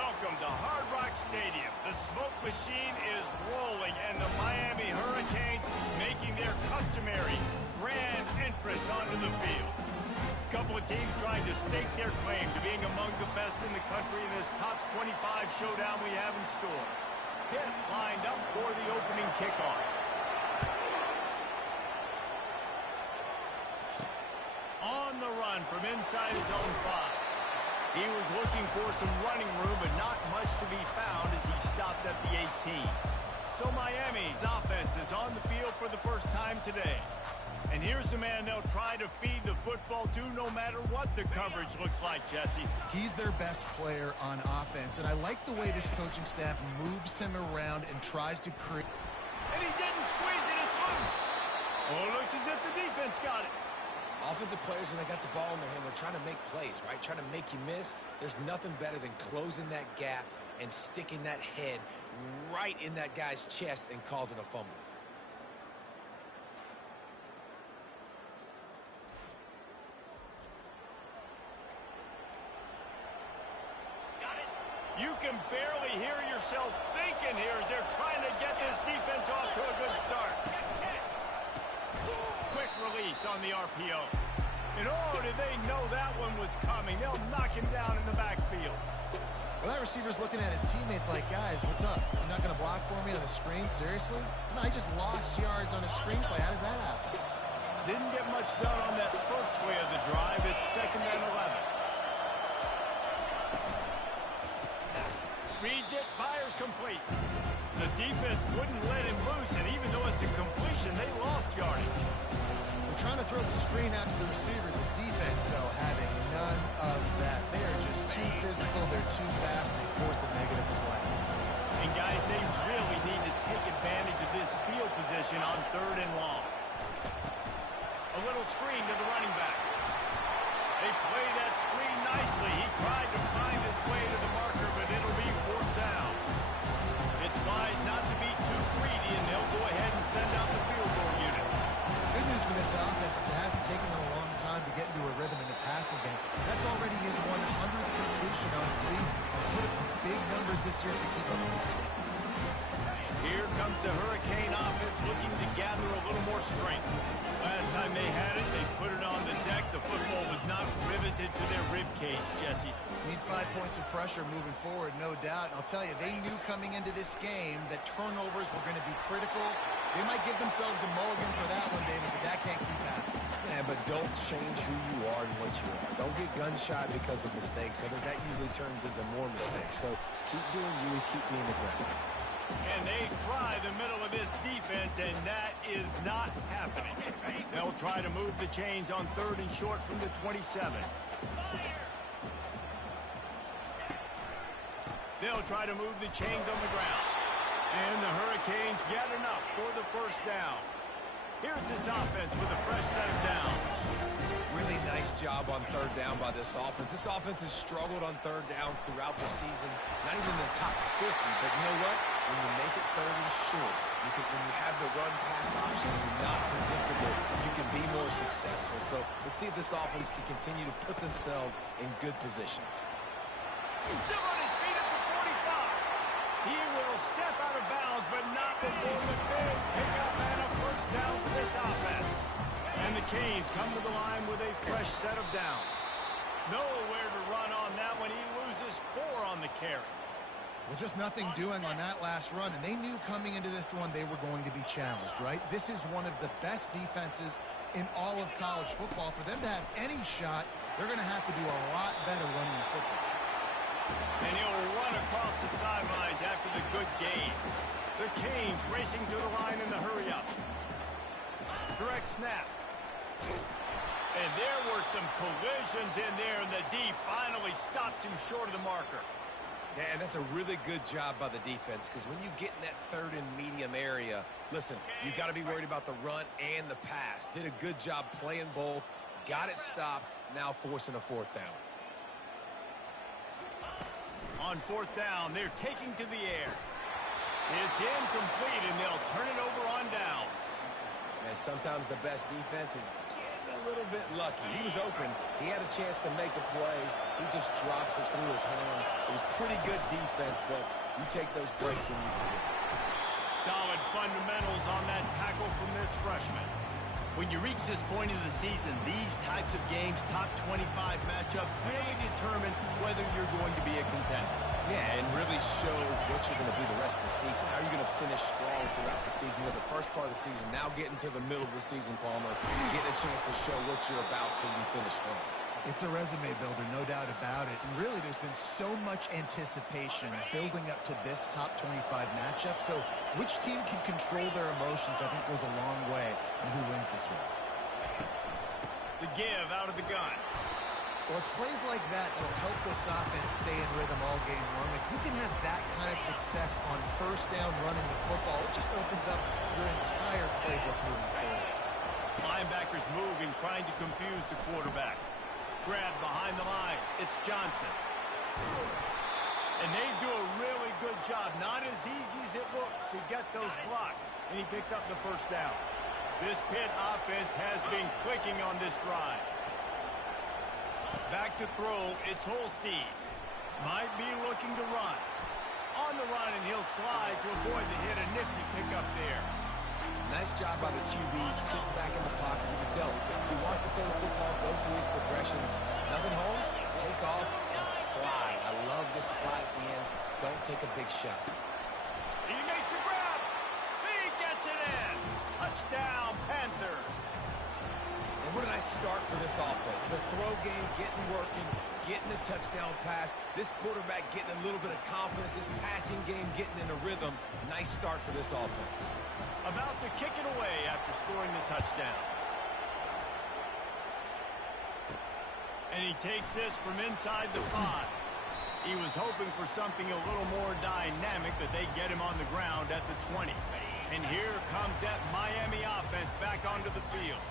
Welcome to Hard Rock Stadium. The smoke machine is rolling, and the Miami Hurricanes making their customary grand entrance onto the field. A couple of teams trying to stake their claim to being among the best in the country in this top 25 showdown we have in store. Pitt lined up for the opening kickoff. On the run from inside his own 5. He was looking for some running room, but not much to be found as he stopped at the 18. So Miami's offense is on the field for the first time today. And here's the man they'll try to feed the football to no matter what the coverage looks like, Jesse. He's their best player on offense, and I like the way this coaching staff moves him around and tries to create. And he didn't squeeze it, it's loose. Oh, it looks as if the defense got it. Offensive players, when they got the ball in their hand, they're trying to make plays, right? Trying to make you miss. There's nothing better than closing that gap and sticking that head right in that guy's chest and causing a fumble. You can barely hear yourself thinking here as they're trying to get this defense off to a good start. Quick release on the RPO. And oh, did they know that one was coming. They'll knock him down in the backfield. Well, that receiver's looking at his teammates like, guys, what's up? You're not going to block for me on the screen? Seriously? No, I just lost yards on a screenplay. How does that happen? Didn't get much done on that first play of the drive. It's 2nd and 11. Reads it, fires complete. The defense wouldn't let him loose, and even though it's a completion, they lost yardage. We're trying to throw the screen out to the receiver. The defense, though, having none of that. They are just too physical. They're too fast. They force a negative play. And, guys, they really need to take advantage of this field position on 3rd and long. A little screen to the running back. They play that screen nicely. He tried to find his way to the marker, but it'll be 4th down. It's wise not to be too greedy, and they'll go ahead and send out the field goal unit. Good news for this offense is it hasn't taken them a long time to get into a rhythm in the passing game. That's already his 100th completion on the season. Put up some big numbers this year to keep up with this pace. Here comes the Hurricane offense looking to gather a little more strength. Last time they had it, they put it on the deck. The football was not riveted to their rib cage, Jesse. Need 5 points of pressure moving forward, no doubt. And I'll tell you, they knew coming into this game that turnovers were going to be critical. They might give themselves a mulligan for that one, David, but that can't keep happening. Yeah, but don't change who you are and what you are. Don't get gun-shy because of mistakes. I think that usually turns into more mistakes. So keep doing you, keep being aggressive. And they try the middle of this defense, and that is not happening. They'll try to move the chains on 3rd and short from the 27. They'll try to move the chains on the ground. And the Hurricanes get enough for the 1st down. Here's this offense with a fresh set of downs. Really nice job on 3rd down by this offense. This offense has struggled on 3rd downs throughout the season. Not even in the top 50, but you know what? When you make it 3rd and short, when you have the run-pass option and you're not predictable, you can be more successful. So let's see if this offense can continue to put themselves in good positions. Still on his feet at the 45. He will step out of bounds, but not before the big pickup and a 1st down for this offense. And the Canes come to the line with a fresh set of downs. Nowhere to run on that one. He loses 4 on the carry. Well, just nothing doing on that last run, and they knew coming into this one they were going to be challenged, right? This is one of the best defenses in all of college football. For them to have any shot, they're going to have to do a lot better running the football. And he'll run across the sidelines after the good game. The Canes racing to the line in the hurry-up. Direct snap. And there were some collisions in there, and the D finally stops him short of the marker. Yeah, and that's a really good job by the defense, because when you get in that 3rd and medium area, listen, you got to be worried about the run and the pass. Did a good job playing both, got it stopped, now forcing a 4th down. On 4th down, they're taking to the air. It's incomplete, and they'll turn it over on downs. And sometimes the best defense is getting a little bit lucky. He was open. He had a chance to make a play. He just drops it through his hand. It was pretty good defense, but you take those breaks when you can get it. Solid fundamentals on that tackle from this freshman. When you reach this point of the season, these types of games, top 25 matchups, really determine whether you're going to be a contender. Yeah, and really show what you're going to be the rest of the season. How are you going to finish strong throughout the season? You know, the first part of the season, now getting to the middle of the season, Palmer, getting a chance to show what you're about so you can finish strong. It's a resume builder, no doubt about it. And really, there's been so much anticipation building up to this top 25 matchup. So which team can control their emotions, I think, goes a long way in who wins this one. The give out of the gun. Well, it's plays like that that'll help this offense stay in rhythm all game long. If you can have that kind of success on first down running the football, it just opens up your entire playbook moving forward. Linebackers moving, trying to confuse the quarterback. Grab behind the line. It's Johnson. And they do a really good job. Not as easy as it looks to get those blocks. And he picks up the first down. This Pitt offense has been clicking on this drive. Back to throw, it's Holstein. Might be looking to run. On the run, and he'll slide to avoid the hit. A nifty pickup there. Nice job by the QB, sitting back in the pocket. You can tell he wants to throw the football, go through his progressions. Nothing home, take off, and slide. I love this slide at the end. Don't take a big shot. He makes a grab. He gets it in. Touchdown, Panthers. And what a nice start for this offense. The throw game getting working, getting the touchdown pass. This quarterback getting a little bit of confidence. This passing game getting in a rhythm. Nice start for this offense. About to kick it away after scoring the touchdown. And he takes this from inside the 5. He was hoping for something a little more dynamic, that they get him on the ground at the 20. And here comes that Miami offense back onto the field.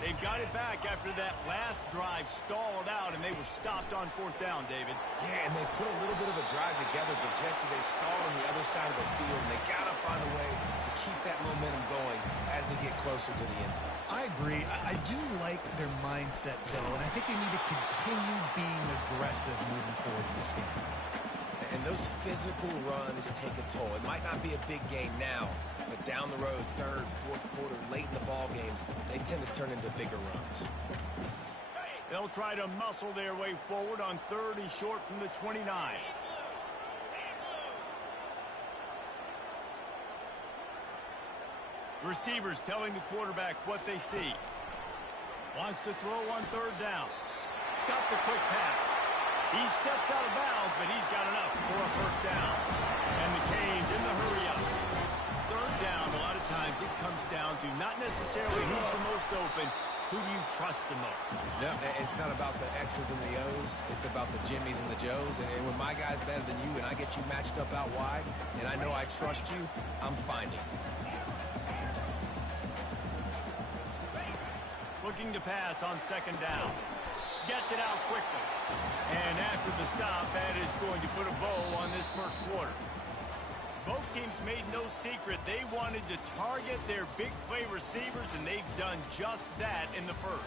They've got it back after that last drive stalled out, and they were stopped on fourth down, David. Yeah, and they put a little bit of a drive together, but Jesse, they stalled on the other side of the field, and they got to find a way to keep that momentum going as they get closer to the end zone. I agree. I do like their mindset, though, and I think they need to continue being aggressive moving forward in this game. And those physical runs take a toll. It might not be a big game now, but down the road, third, fourth quarter, late in the ball games, they tend to turn into bigger runs. They'll try to muscle their way forward on third and short from the 29. Receivers telling the quarterback what they see. Wants to throw on third down. Got the quick pass. He steps out of bounds, but he's got enough for a first down. And the Canes in the hurry up. Third down, a lot of times it comes down to not necessarily who's the most open, who do you trust the most? Yeah, it's not about the X's and the O's. It's about the Jimmys and the Joes. And when my guy's better than you and I get you matched up out wide, and I know I trust you, I'm finding. Looking to pass on second down. Gets it out quickly. And after the stop, that is going to put a bow on this first quarter. Both teams made no secret they wanted to target their big play receivers, and they've done just that in the first.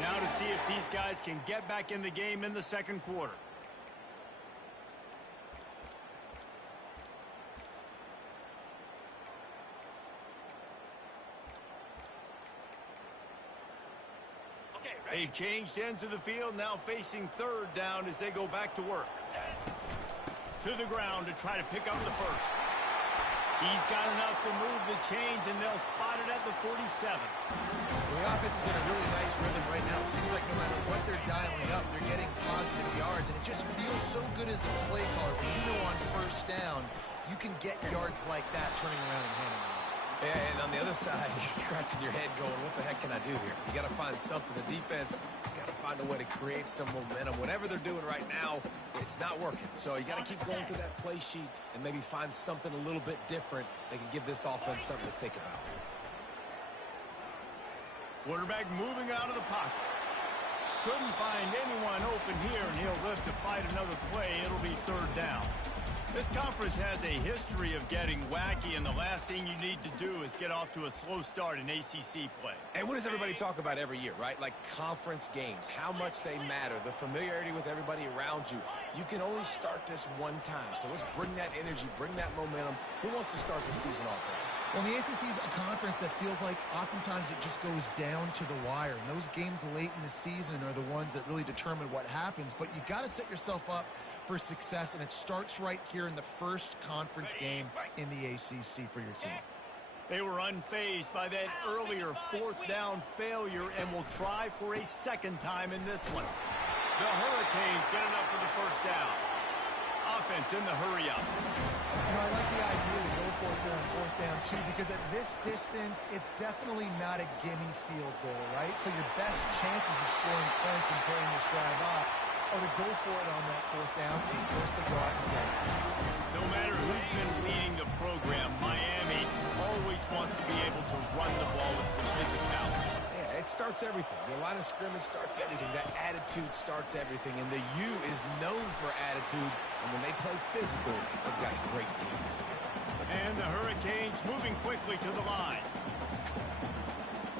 Now to see if these guys can get back in the game in the second quarter. They've changed ends of the field, now facing third down as they go back to work. To the ground to try to pick up the first. He's got enough to move the chains, and they'll spot it at the 47. Well, the offense is in a really nice rhythm right now. It seems like no matter what they're dialing up, they're getting positive yards, and it just feels so good as a play caller when you know on first down you can get yards like that turning around and handing it off. Yeah, and on the other side, you're scratching your head going, what the heck can I do here? You got to find something. The defense has got to find a way to create some momentum. Whatever they're doing right now, it's not working. So you got to keep going through that play sheet and maybe find something a little bit different that can give this offense something to think about. Quarterback moving out of the pocket. Couldn't find anyone open here, and he'll live to fight another play. It'll be third down. This conference has a history of getting wacky, and the last thing you need to do is get off to a slow start in ACC play. And what does everybody talk about every year, right? Like conference games, how much they matter, the familiarity with everybody around you. You can only start this one time, so let's bring that energy, bring that momentum. Who wants to start the season off right? Well, the ACC is a conference that feels like oftentimes it just goes down to the wire. And those games late in the season are the ones that really determine what happens. But you got to set yourself up for success, and it starts right here in the first conference game in the ACC for your team. They were unfazed by that earlier fourth down failure and will try for a second time in this one. The Hurricanes get enough for the first down. Offense in the hurry-up. You know, I like the idea to go for it there on fourth down, too, because at this distance, it's definitely not a gimme field goal, right? So your best chances of scoring points and pulling this drive off are to go for it on that fourth down and force the go out and get it. No matter who's been leading the program, Miami always wants to be able to run the ball with some physicality. Yeah, it starts everything. The line of scrimmage starts everything. That attitude starts everything. And the U is known for attitude. And when they play physical, they've got great teams. And the Hurricanes moving quickly to the line.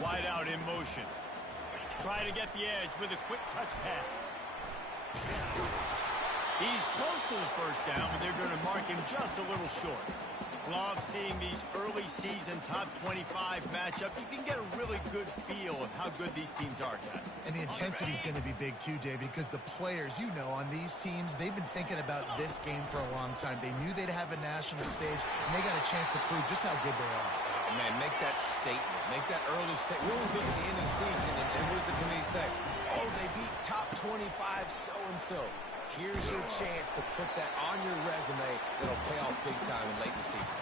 Wide out in motion. Try to get the edge with a quick touch pass. He's close to the first down, but they're going to mark him just a little short. Love seeing these early season top 25 matchups. You can get a really good feel of how good these teams are, guys. And the intensity is going to be big too, David, because the players, you know, on these teams, they've been thinking about this game for a long time. They knew they'd have a national stage, and they got a chance to prove just how good they are. Oh, man, make that statement. Make that early statement. We always look at the end of the season, and what does the committee say? Oh, they beat top 25 so-and-so. Here's your chance to put that on your resume that'll pay off big time in late in the season.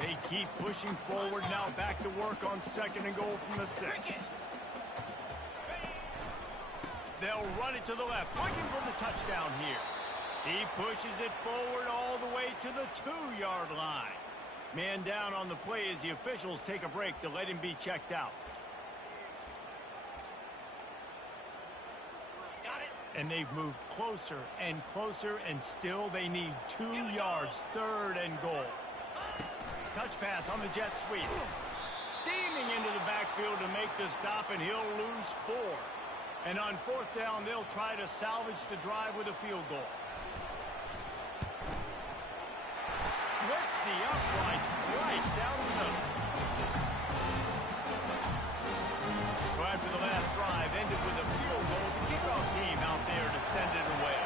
They keep pushing forward now, back to work on second and goal from the 6. They'll run it to the left, looking for the touchdown here. He pushes it forward all the way to the 2-yard line. Man down on the play as the officials take a break to let him be checked out. And they've moved closer and closer, and still they need 2 yards, third and goal. Touch pass on the jet sweep. Steaming into the backfield to make the stop, and he'll lose 4. And on fourth down, they'll try to salvage the drive with a field goal. Splits the uprights right down the middle. So after the last drive ended with a field goal, the kickoff team out there to send it away.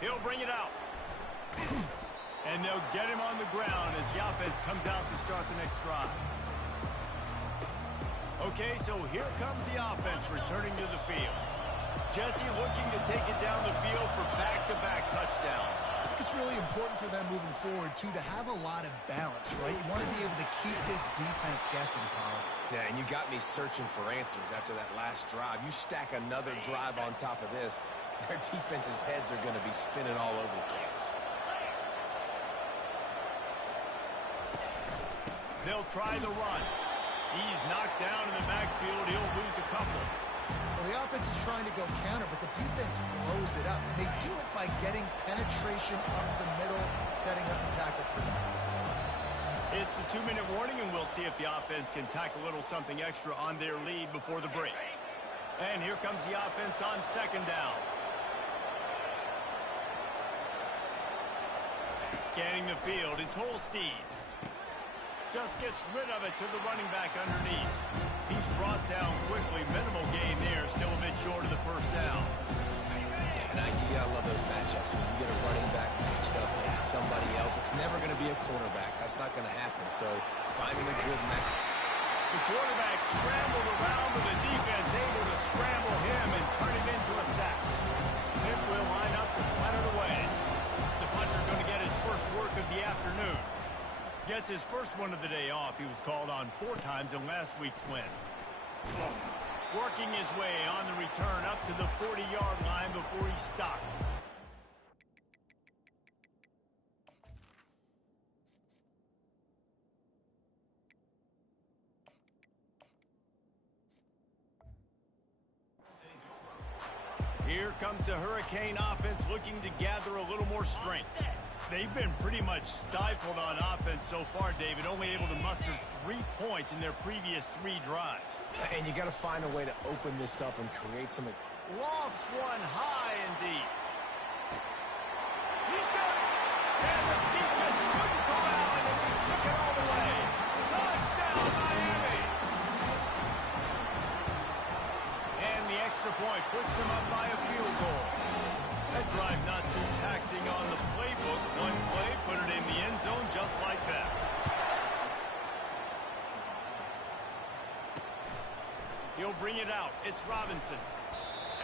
He'll bring it out. And they'll get him on the ground as the offense comes out to start the next drive. Okay, so here comes the offense returning to the field. Jesse looking to take it down the field for back-to-back touchdowns. It's really important for them moving forward, too, to have a lot of balance, right? You want to be able to keep this defense guessing, Paul. Yeah, and you got me searching for answers after that last drive. You stack another drive on top of this, their defense's heads are going to be spinning all over the place. They'll try the run. He's knocked down in the backfield. He'll lose a couple. Well, the offense is trying to go counter, but the defense blows it up. And they do it by getting penetration up the middle, setting up the tackle for guys. It's the 2-minute warning, and we'll see if the offense can tack a little something extra on their lead before the break. And here comes the offense on second down. Scanning the field, it's Holstein. Just gets rid of it to the running back underneath. He's brought down quickly. Minimal gain there. Still a bit short of the first down. And you gotta love those matchups. When you get a running back matched up against somebody else, it's never going to be a quarterback. That's not going to happen. So finding a good match. The quarterback scrambled around, but the defense able to scramble him and turn it into a sack. Pitt will line up to punt it away. The punter going to get his first work of the afternoon. Gets his first one of the day off. He was called on 4 times in last week's win. Working his way on the return up to the 40-yard line before he stopped. Here comes the Hurricane offense looking to gather a little more strength. They've been pretty much stifled on offense so far, David, only able to muster 3 points in their previous 3 drives. And you got to find a way to open this up and create some... Lofts one high and deep. He's got it! And the defense couldn't corral him, and he took it all the way. Touchdown, Miami! And the extra point puts them up by a field goal. That drive not too taxing on the playbook. One play, put it in the end zone just like that. He'll bring it out. It's Robinson.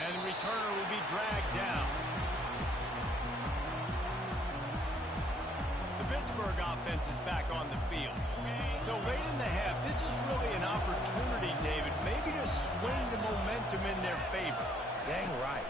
And the returner will be dragged down. The Pittsburgh offense is back on the field. So late in the half, this is really an opportunity, David, maybe to swing the momentum in their favor. Dang right.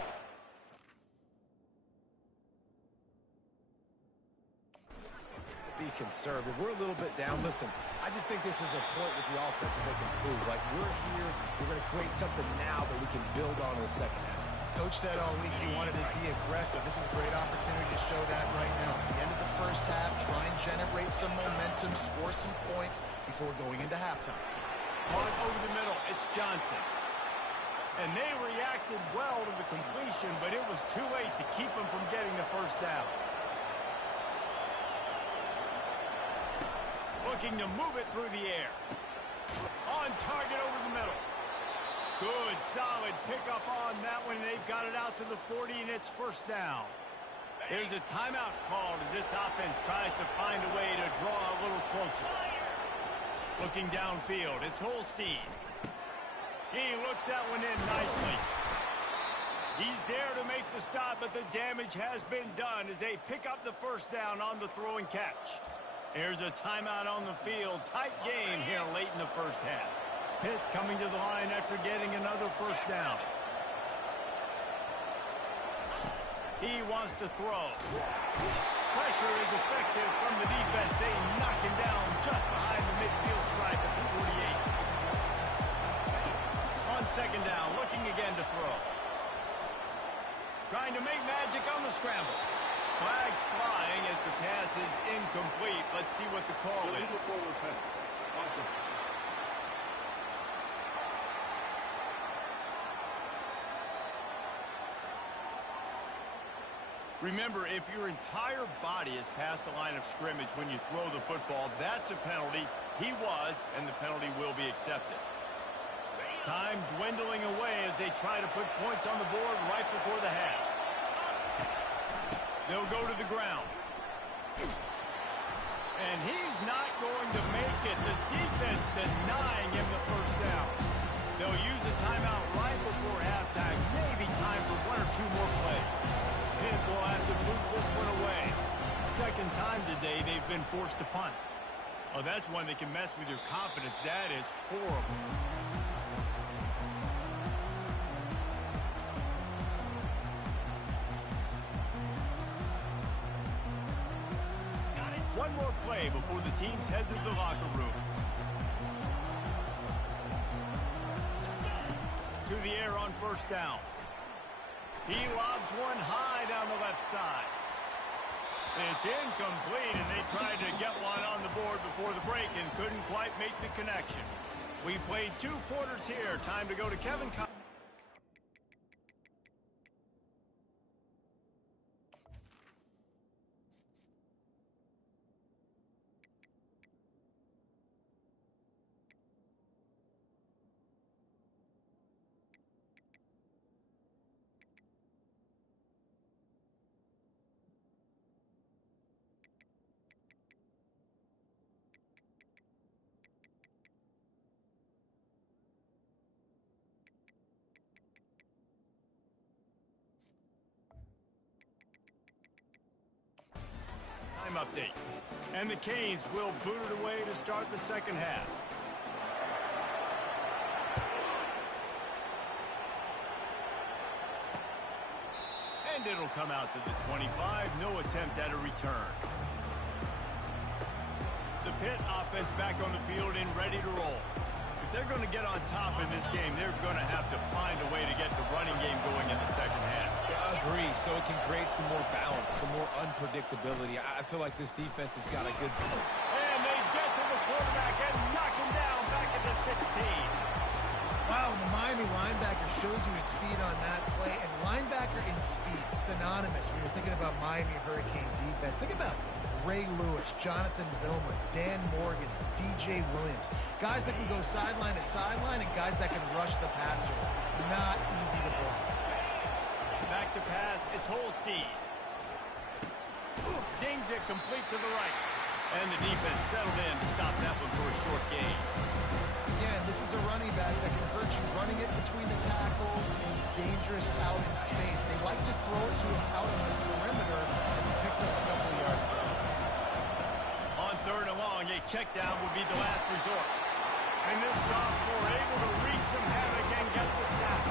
Be conservative. We're a little bit down. Listen, I just think this is a point with the offense that they can prove. Like, we're here, we're going to create something now that we can build on in the second half. Coach said all week he wanted to be aggressive. This is a great opportunity to show that right now. At the end of the first half, try and generate some momentum, score some points before going into halftime. On over the middle, it's Johnson. And they reacted well to the completion, but it was too late to keep them from getting the first down. Looking to move it through the air. On target over the middle. Good, solid pickup on that one. They've got it out to the 40, and it's first down. There's a timeout called as this offense tries to find a way to draw a little closer. Looking downfield, it's Holstein. He looks that one in nicely. He's there to make the stop, but the damage has been done as they pick up the first down on the throw and catch. Here's a timeout on the field. Tight game here late in the first half. Pitt coming to the line after getting another first down. He wants to throw. Pressure is effective from the defense. They knock him down just behind the midfield stripe at the 48. On second down, looking again to throw. Trying to make magic on the scramble. Flags flying as the pass is incomplete. Let's see what the call is. Remember, if your entire body is past the line of scrimmage when you throw the football, that's a penalty. He was, and the penalty will be accepted. Time dwindling away as they try to put points on the board right before the half. They'll go to the ground. And he's not going to make it. The defense denying him the first down. They'll use a timeout right before halftime. Maybe time for 1 or 2 more plays. Pitt will have to move this one away. Second time today they've been forced to punt. Oh, that's one that can mess with your confidence. That is horrible. One more play before the teams head to the locker rooms. To the air on first down. He lobs one high down the left side. It's incomplete, and they tried to get one on the board before the break and couldn't quite make the connection. We played 2 quarters here. Time to go to Kevin. Update. And the Canes will boot it away to start the second half. And it'll come out to the 25. No attempt at a return. The Pitt offense back on the field and ready to roll. If they're going to get on top in this game, they're going to have to find a way to get the running game going in the second half. Agree, so it can create some more balance, some more unpredictability. I feel like this defense has got a good... And they get to the quarterback and knock him down back at the 16. Wow, the Miami linebacker shows you his speed on that play, and linebacker in speed, synonymous when you're thinking about Miami Hurricane defense. Think about Ray Lewis, Jonathan Vilma, Dan Morgan, DJ Williams. Guys that can go sideline to sideline and guys that can rush the passer. Not easy to block. Back to pass, it's Holstein. Zings it complete to the right. And the defense settled in to stop that one for a short gain. Again, this is a running back that can hurt you running it between the tackles, and he's dangerous out in space. They like to throw it to him out on the perimeter as he picks up a couple of yards there. On third and long, a check down would be the last resort. And this sophomore able to wreak some havoc and get the sack.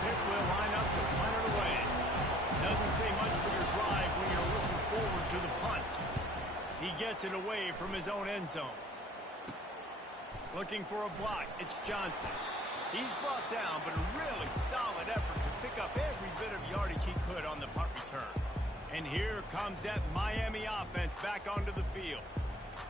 Pitt will line up to punt it away. Doesn't say much for your drive when you're looking forward to the punt. He gets it away from his own end zone. Looking for a block, it's Johnson. He's brought down, but a really solid effort to pick up every bit of yardage he could on the punt return. And here comes that Miami offense back onto the field.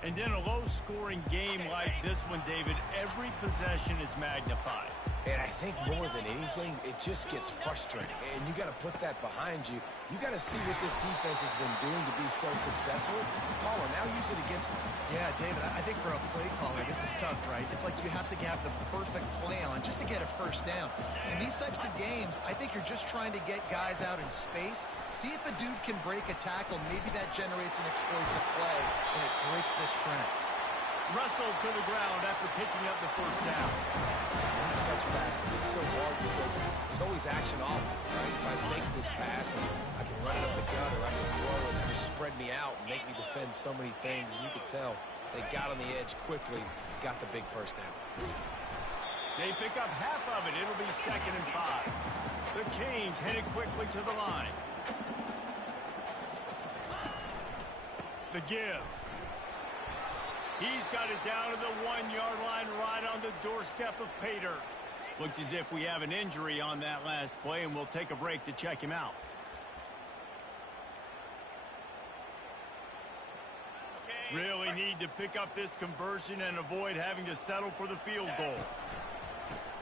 And in a low-scoring game like this one, David, every possession is magnified. And I think more than anything, it just gets frustrating. And you got to put that behind you. You got to see what this defense has been doing to be so successful. Caller, now use it against them. Yeah, David, I think for a play caller, this is tough, right? It's like you have to have the perfect play on just to get a first down. In these types of games, I think you're just trying to get guys out in space, see if a dude can break a tackle. Maybe that generates an explosive play, and it breaks this trend. Wrestled to the ground after picking up the first down. These touch passes, it's so hard because there's always action off, right? If I fake this pass, I can run it up the gut, or I can throw it and just spread me out and make me defend so many things. And you could tell they got on the edge quickly, got the big first down. They pick up half of it. It'll be 2nd and 5. The Canes headed quickly to the line. The give. He's got it down to the 1-yard line right on the doorstep of Pater. Looks as if we have an injury on that last play, and we'll take a break to check him out. Really need to pick up this conversion and avoid having to settle for the field goal.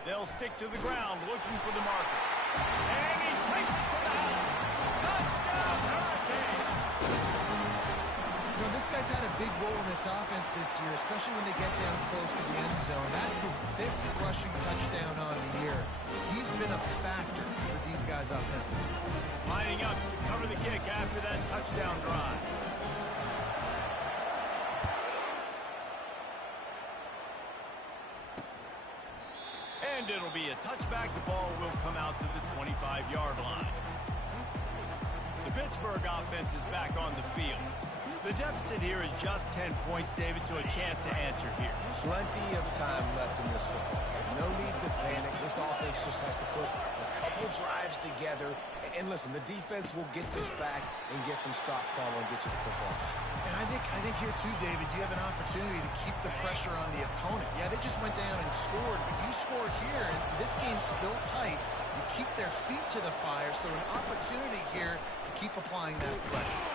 They'll stick to the ground looking for the marker. And he takes it to the house. Touchdown, Hurricane! You know, this guy's had a big role in this offense this year, especially when they get down close to the end zone. That's his 5th rushing touchdown on the year. He's been a factor for these guys offensively. Lining up to cover the kick after that touchdown drive. And it'll be a touchback. The ball will come out to the 25-yard line. The Pittsburgh offense is back on the field. The deficit here is just 10 points, David, so a chance to answer here. Plenty of time left in this football game. No need to panic. This offense just has to put a couple drives together. And listen, the defense will get this back and get some stops following and get you the football. And I think here too, David, you have an opportunity to keep the pressure on the opponent. Yeah, they just went down and scored, but you score here, and this game's still tight. You keep their feet to the fire, so an opportunity here to keep applying that pressure.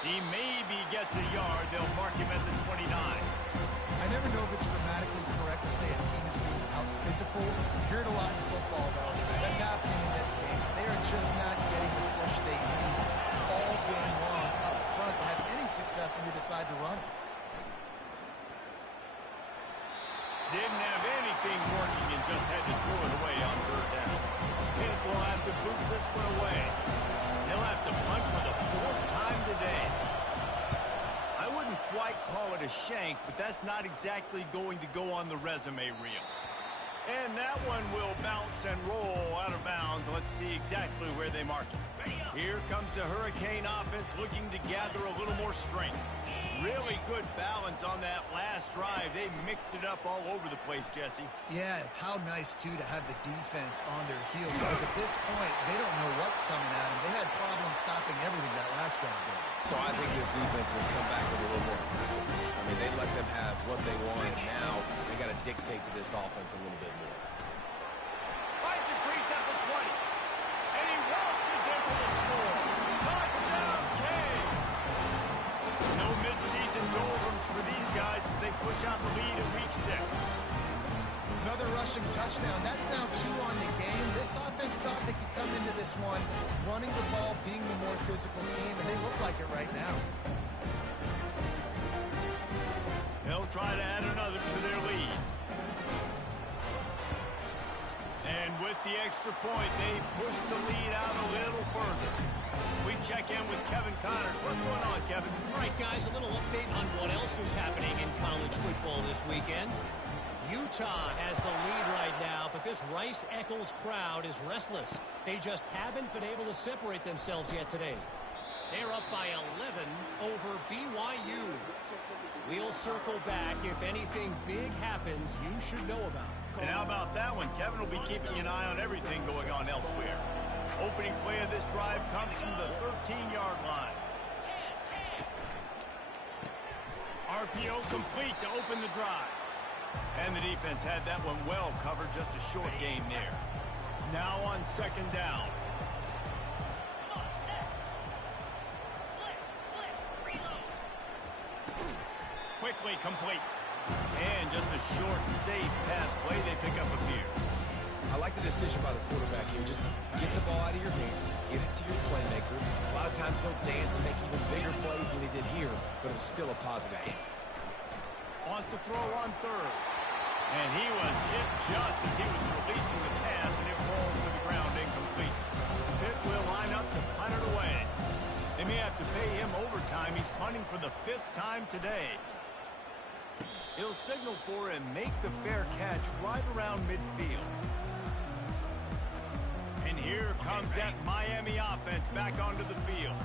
He maybe gets a yard. They'll mark him at the 29. I never know if it's grammatically correct to say a team is being out-physical. You hear it a lot in football, though. That's happening in this game. They are just not getting the push they need all game long up front to have any success when they decide to run it. Didn't have anything working and just had to throw it away on 3rd down. Pitt will have to boot this one away. They'll have to punt for the 4th time today. I wouldn't quite call it a shank, but that's not exactly going to go on the resume reel. And that one will bounce and roll out of bounds. Let's see exactly where they mark it. Here comes the Hurricane offense looking to gather a little more strength. Really good balance on that last drive. They mixed it up all over the place, Jesse. Yeah, how nice, too, to have the defense on their heels. Because at this point, they don't know what's coming at them. They had problems stopping everything that last drive. So I think this defense will come back with a little more aggressiveness. I mean, they let them have what they want, and now they got to dictate to this offense a little bit more. Finds a crease at the 20. And he waltzes into the out the lead in week 6. Another rushing touchdown. That's now 2 on the game. This offense thought they could come into this one running the ball, being the more physical team, and they look like it right now. They'll try to add another to their lead. And with the extra point, they push the lead out a little further. We check in with Kevin Connors. What's going on, Kevin? All right, guys, a little update on what else is happening in college football this weekend. Utah has the lead right now, but this Rice-Eccles crowd is restless. They just haven't been able to separate themselves yet today. They're up by 11 over BYU. We'll circle back if anything big happens you should know about. And how about that one? Kevin will be keeping an eye on everything going on elsewhere. Opening play of this drive comes from the 13-yard line. RPO complete to open the drive. And the defense had that one well covered, just a short gain there. Now on 2nd down. Quickly complete. And just a short, safe pass play. They pick up a few. I like the decision by the quarterback here. Just get the ball out of your hands, get it to your playmaker. A lot of times he'll dance and make even bigger plays than he did here, but it was still a positive game. Wants to throw on 3rd. And he was hit just as he was releasing the pass, and it rolls to the ground incomplete. Pitt will line up to punt it away. They may have to pay him overtime. He's punting for the 5th time today. He'll signal for and make the fair catch right around midfield. And here comes that Miami offense back onto the field.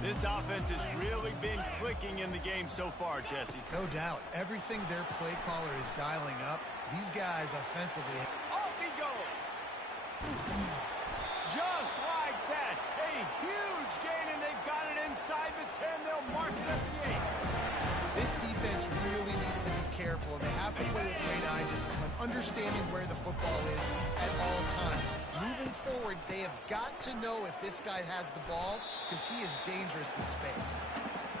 This offense has really been clicking in the game so far, Jesse. No doubt. Everything their play caller is dialing up, these guys offensively. Off he goes. Just like that. A huge gain, and they've got it inside the 10. They'll mark it at the 8. This defense really needs to be careful, and they have to play with great eye discipline, understanding where the football is at all times. Moving forward, they have got to know if this guy has the ball, because he is dangerous in space.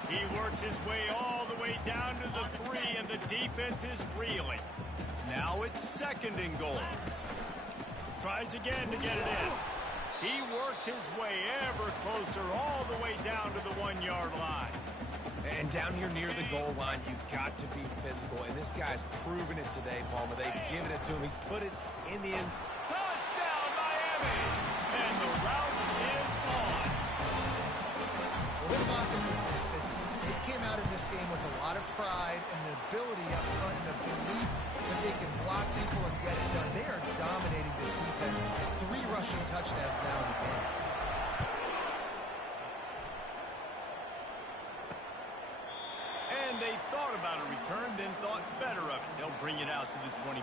He works his way all the way down to the 3, and the defense is reeling. Now it's 2nd and goal. Tries again to get it in. He works his way ever closer all the way down to the 1-yard line. And down here near the goal line, you've got to be physical. And this guy's proven it today, Palmer. They've given it to him. He's put it in the end. Touchdown, Miami! And the route is on. Well, this offense has been physical. They came out in this game with a lot of pride and the ability up front and the belief that they can block people and get it done. They are dominating this defense. 3 rushing touchdowns now in the game. And they thought about a return, then thought better of it. They'll bring it out to the 25.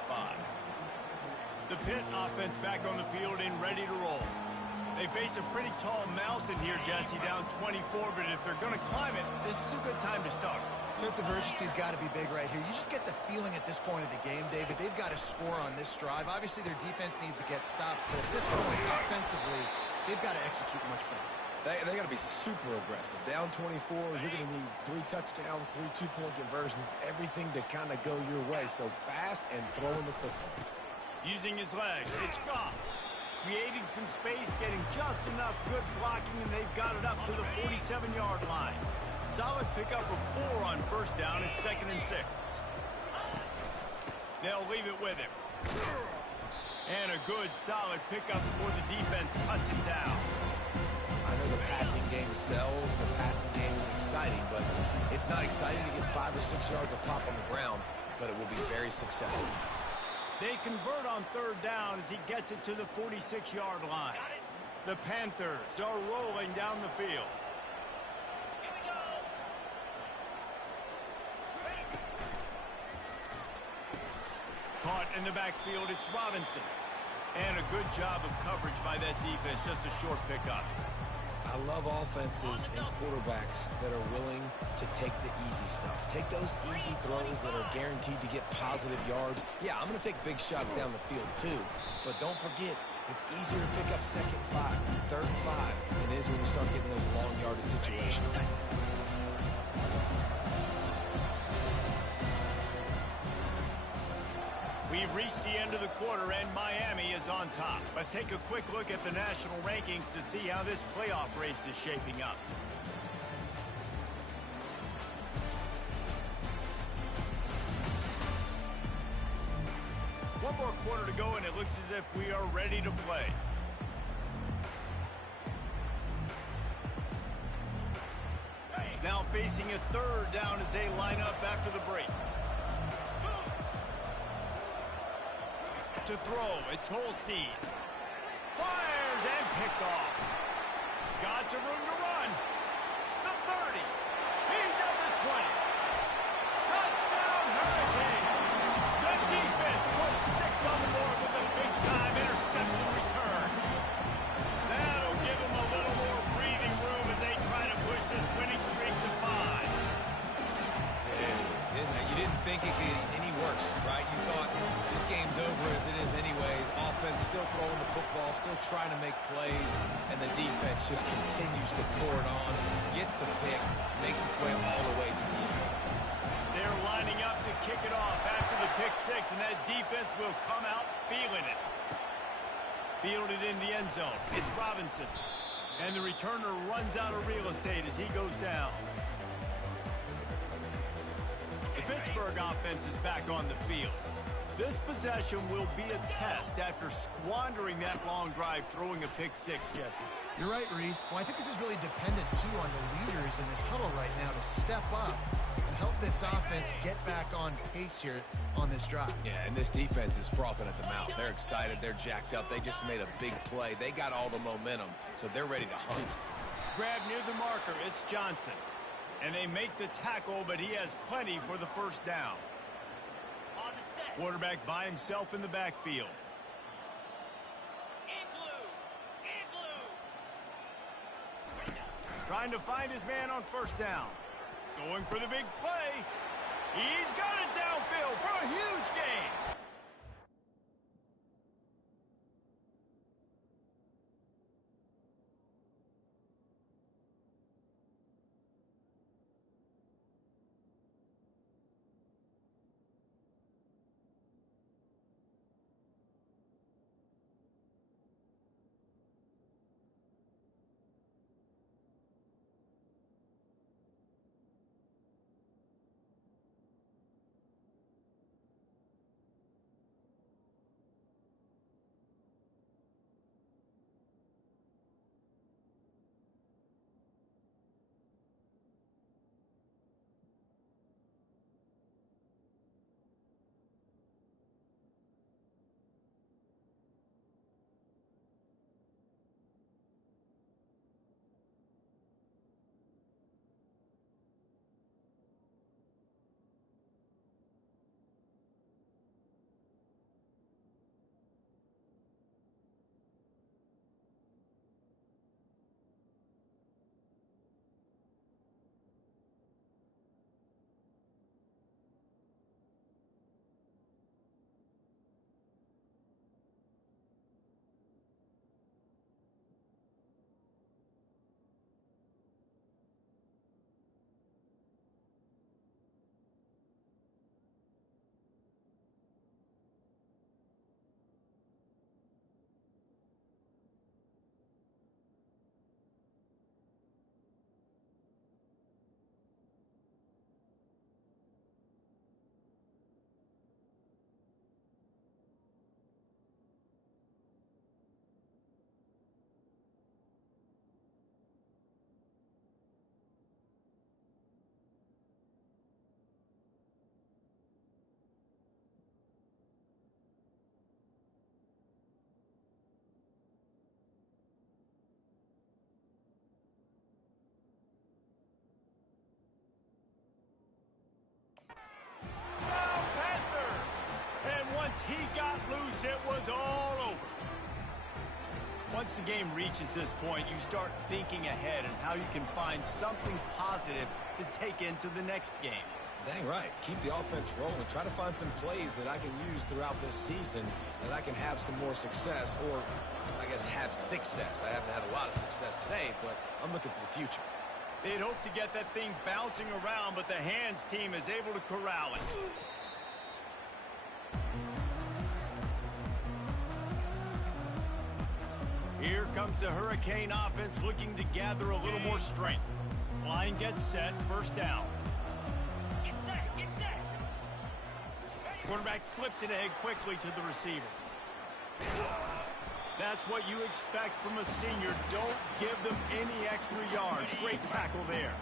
The Pitt offense back on the field and ready to roll. They face a pretty tall mountain here, Jesse, down 24, but if they're going to climb it, this is a good time to start. Sense of urgency's got to be big right here. You just get the feeling at this point of the game, David, they've got to score on this drive. Obviously, their defense needs to get stops, but at this point, offensively, they've got to execute much better. They got to be super aggressive. Down 24, you're going to need 3 touchdowns, 3 two-point conversions, everything to kind of go your way. So fast and throwing the football. Using his legs, it's Ncaa. Creating some space, getting just enough good blocking, and they've got it up to the 47-yard line. Solid pickup of 4 on 1st down and 2nd and 6. They'll leave it with him. And a good, solid pickup before the defense cuts it down. I know the passing game sells, the passing game is exciting, but it's not exciting to get 5 or 6 yards of pop on the ground, but it will be very successful. They convert on 3rd down as he gets it to the 46-yard line. The Panthers are rolling down the field. Caught in the backfield, it's Robinson. And a good job of coverage by that defense, just a short pickup. I love offenses and quarterbacks that are willing to take the easy stuff. Take those easy throws that are guaranteed to get positive yards. Yeah, I'm going to take big shots down the field too. But don't forget, it's easier to pick up 2nd 5, 3rd 5 than it is when you start getting those long yardage situations. We've reached the end of the quarter, and Miami is on top. Let's take a quick look at the national rankings to see how this playoff race is shaping up. One more quarter to go, and it looks as if we are ready to play. Now facing a third down as they line up after the break. To throw, it's Holstein. Fires and picked off. Got some room to run. The 30. He's at the 20. Touchdown, Hurricanes. The defense puts 6 on the board with a big-time interception return. That'll give them a little more breathing room as they try to push this winning streak to 5. You didn't think it could get any worse, right? You thought this game's over as it is anyways. Offense still throwing the football, still trying to make plays, and the defense just continues to pour it on, gets the pick, makes its way all the way to the end zone. They're lining up to kick it off after the pick 6, and that defense will come out feeling it. Fielded in the end zone. It's Robinson. And the returner runs out of real estate as he goes down. The Pittsburgh offense is back on the field. This possession will be a test after squandering that long drive throwing a pick 6, Jesse. You're right, Reese. Well, I think this is really dependent, too, on the leaders in this huddle right now to step up and help this offense get back on pace here on this drive. Yeah, and this defense is frothing at the mouth. They're excited. They're jacked up. They just made a big play. They got all the momentum, so they're ready to hunt. Grab near the marker. It's Johnson. And they make the tackle, but he has plenty for the first down. Quarterback by himself in the backfield. Trying to find his man on first down. Going for the big play. He's got it downfield for a huge gain. Once he got loose, it was all over. Once the game reaches this point, you start thinking ahead and how you can find something positive to take into the next game. Dang right. Keep the offense rolling. Try to find some plays that I can use throughout this season that I can have some more success, or I guess have success. I haven't had a lot of success today, but I'm looking for the future. They'd hope to get that thing bouncing around, but the hands team is able to corral it. Here comes the Hurricane offense looking to gather a little more strength. Line gets set, first down. Get set, get set. Quarterback flips it ahead quickly to the receiver. That's what you expect from a senior. Don't give them any extra yards. Great tackle there.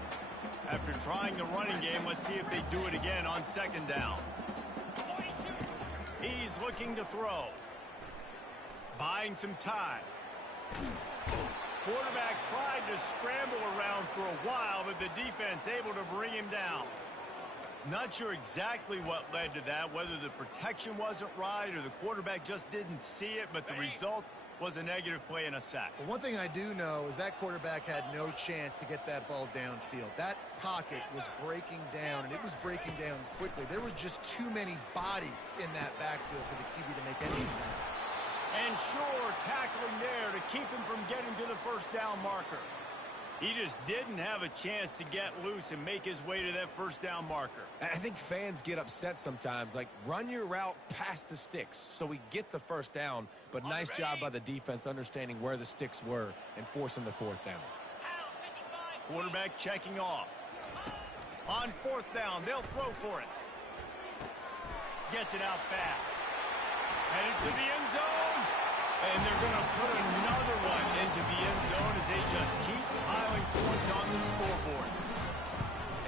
After trying the running game, let's see if they do it again on second down. He's looking to throw. Buying some time. Quarterback tried to scramble around for a while, but the defense able to bring him down. Not sure exactly what led to that, whether the protection wasn't right or the quarterback just didn't see it, but the result was a negative play and a sack. But one thing I do know is that quarterback had no chance to get that ball downfield. That pocket was breaking down, and it was breaking down quickly. There were just too many bodies in that backfield for the QB to make anything happen. And sure, tackling there to keep him from getting to the first down marker. He just didn't have a chance to get loose and make his way to that first down marker. I think fans get upset sometimes, like run your route past the sticks so we get the first down, but nice job by the defense understanding where the sticks were and forcing the fourth down. Quarterback checking off. On fourth down, they'll throw for it. Gets it out fast. Headed to the end zone. And they're going to put another one into the end zone as they just keep piling points on the scoreboard.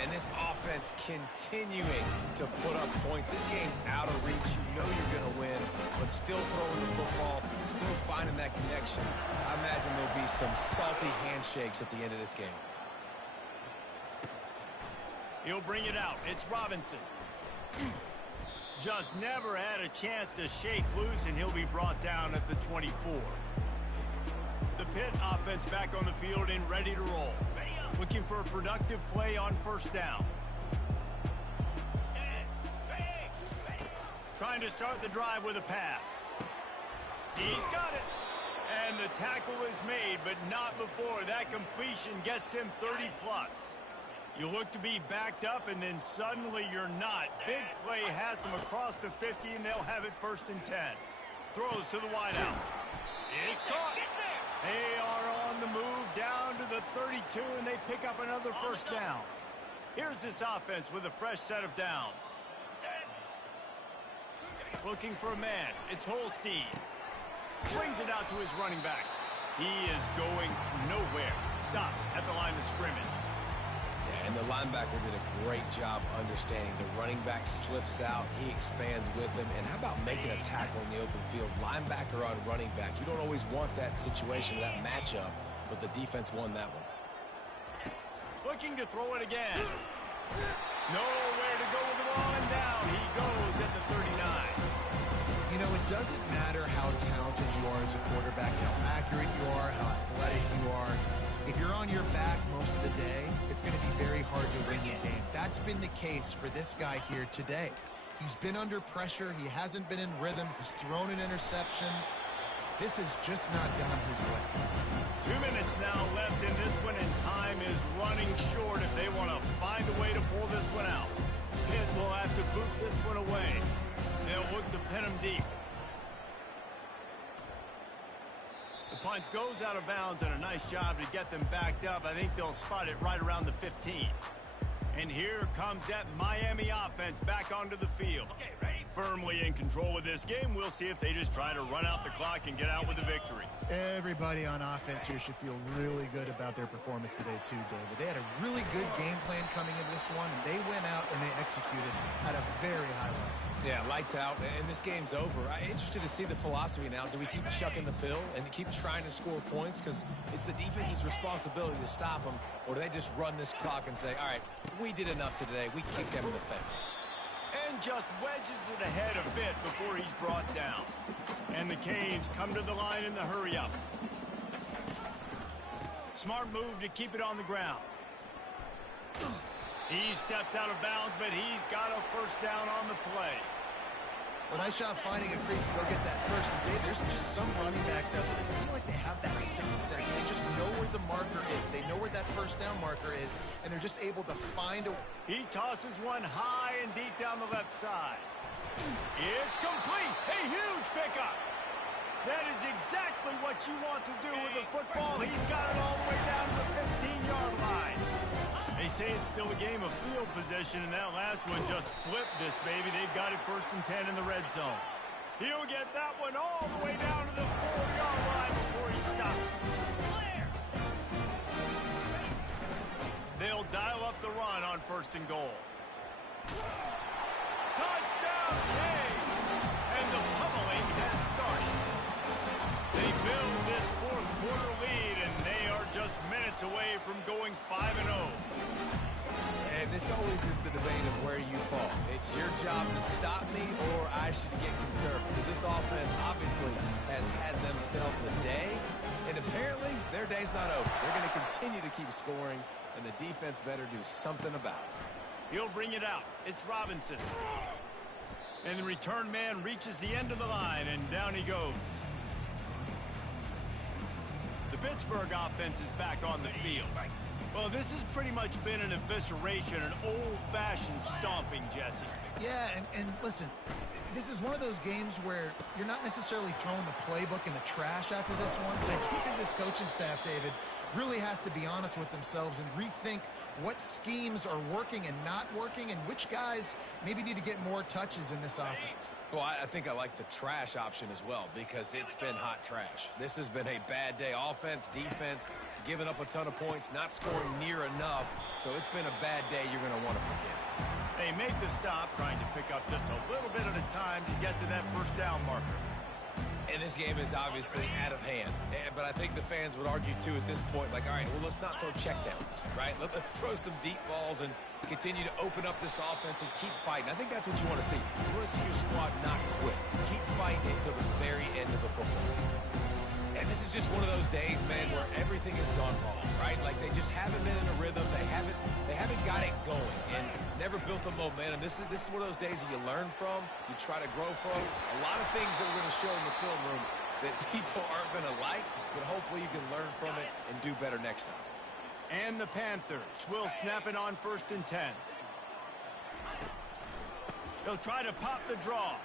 And this offense continuing to put up points. This game's out of reach. You know you're going to win, but still throwing the football, still finding that connection. I imagine there'll be some salty handshakes at the end of this game. He'll bring it out. It's Robinson. Just never had a chance to shake loose, and he'll be brought down at the 24. The Pitt offense back on the field and ready to roll. Looking for a productive play on first down. Trying to start the drive with a pass. He's got it. And the tackle is made, but not before that completion gets him 30+. You look to be backed up, and then suddenly you're not. Big play has them across the 50, and they'll have it first and 10. Throws to the wideout. It's caught. They are on the move down to the 32, and they pick up another first down. Here's this offense with a fresh set of downs. Looking for a man. It's Holstein. Swings it out to his running back. He is going nowhere. Stop at the line of scrimmage. And the linebacker did a great job understanding. The running back slips out. He expands with him. And how about making a tackle in the open field? Linebacker on running back. You don't always want that situation, that matchup, but the defense won that one. Looking to throw it again. Nowhere to go with the ball, and down he goes at the 39. You know, it doesn't matter how talented you are as a quarterback, how accurate you are, how athletic you are. If you're on your back most of the day, it's going to be very hard to win your game. That's been the case for this guy here today. He's been under pressure. He hasn't been in rhythm. He's thrown an interception. This has just not gone his way. 2 minutes now left in this one, and time is running short if they want to find a way to pull this one out. Pitt will have to boot this one away. They'll look to pin him deep. The punt goes out of bounds, and a nice job to get them backed up. I think they'll spot it right around the 15. And here comes that Miami offense back onto the field. Okay, ready? Firmly in control of this game. We'll see if they just try to run out the clock and get out with a victory. Everybody on offense here should feel really good about their performance today too, David. They had a really good game plan coming into this one, and they went out and they executed at a very high level. Yeah, lights out, and this game's over. I'm interested to see the philosophy now. Do we keep chucking the pill and keep trying to score points? Because it's the defense's responsibility to stop them, or do they just run this clock and say, all right, we did enough today. We kicked them in the face. And just wedges it ahead a bit before he's brought down. And the Canes come to the line in the hurry-up. Smart move to keep it on the ground. He steps out of bounds, but he's got a first down on the play. Well, nice job finding a crease to go get that first. And Dave, there's just some running backs out there that feel like they have that sixth sense. They just know where the marker is. They know where that first down marker is, and they're just able to find a... He tosses one high and deep down the left side. It's complete. A huge pickup. That is exactly what you want to do with the football. He's got it all the way down to the 15-yard line. They say it's still a game of field position, and that last one just flipped this baby. They've got it 1st and 10 in the red zone. He'll get that one all the way down to the 4-yard line before he stops. They'll dial up the run on 1st and goal. Touchdown, Canes! And the pummeling has started. They build this 4th quarter lead, and they are just minutes away from going 5-0. And this always is the debate of where you fall. It's your job to stop me, or I should get conservative. Because this offense obviously has had themselves a day, and apparently their day's not over. They're going to continue to keep scoring, and the defense better do something about it. He'll bring it out. It's Robinson. And the return man reaches the end of the line, and down he goes. The Pittsburgh offense is back on the field. Well, this has pretty much been an evisceration, an old-fashioned stomping, Jesse. Yeah, and listen, this is one of those games where you're not necessarily throwing the playbook in the trash after this one, but I do think this coaching staff, David, really has to be honest with themselves and rethink what schemes are working and not working and which guys maybe need to get more touches in this offense. Well, I think I like the trash option as well because it's been hot trash. This has been a bad day. Offense, defense, giving up a ton of points, not scoring near enough. So it's been a bad day you're going to want to forget. They make the stop, trying to pick up just a little bit at a time to get to that 1st down marker. And this game is obviously out of hand. But I think the fans would argue, too, at this point, like, all right, well, let's not throw checkdowns, right? Let's throw some deep balls and continue to open up this offense and keep fighting. I think that's what you want to see. You want to see your squad not quit. Keep fighting until the very end of the football game. And this is just one of those days, man, where everything has gone wrong, right? Like they just haven't been in a rhythm. They haven't got it going and never built the momentum. This is one of those days that you learn from, you try to grow from. A lot of things that we're going to show in the film room that people aren't going to like, but hopefully you can learn from it and do better next time. And the Panthers will snap it on 1st and 10. They'll try to pop the draw.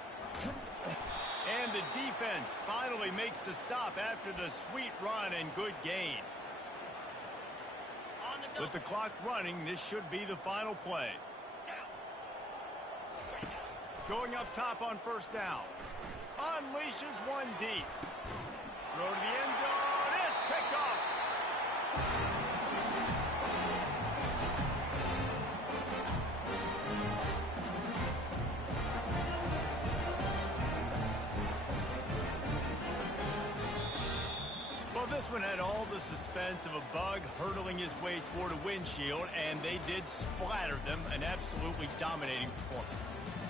And the defense finally makes the stop after the sweet run and good gain. With the clock running, this should be the final play. Going up top on 1st down. Unleashes one deep. Throw to the end zone. It's picked off. Well, this one had all the suspense of a bug hurtling his way toward a windshield, and they did splatter them, an absolutely dominating performance.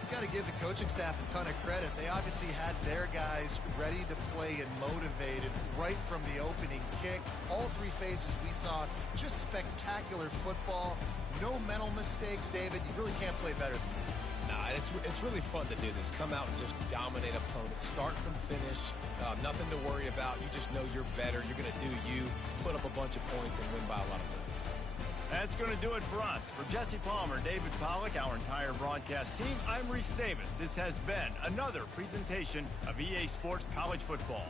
Got to give the coaching staff a ton of credit. They obviously had their guys ready to play and motivated right from the opening kick. All 3 phases we saw, just spectacular football. No mental mistakes, David. You really can't play better than that. Nah, it's really fun to do this. Come out and just dominate opponents. Start from finish. Nothing to worry about. You just know you're better. You're going to do you. Put up a bunch of points and win by a lot of points. That's going to do it for us. For Jesse Palmer, David Pollack, our entire broadcast team, I'm Reese Davis. This has been another presentation of EA Sports College Football.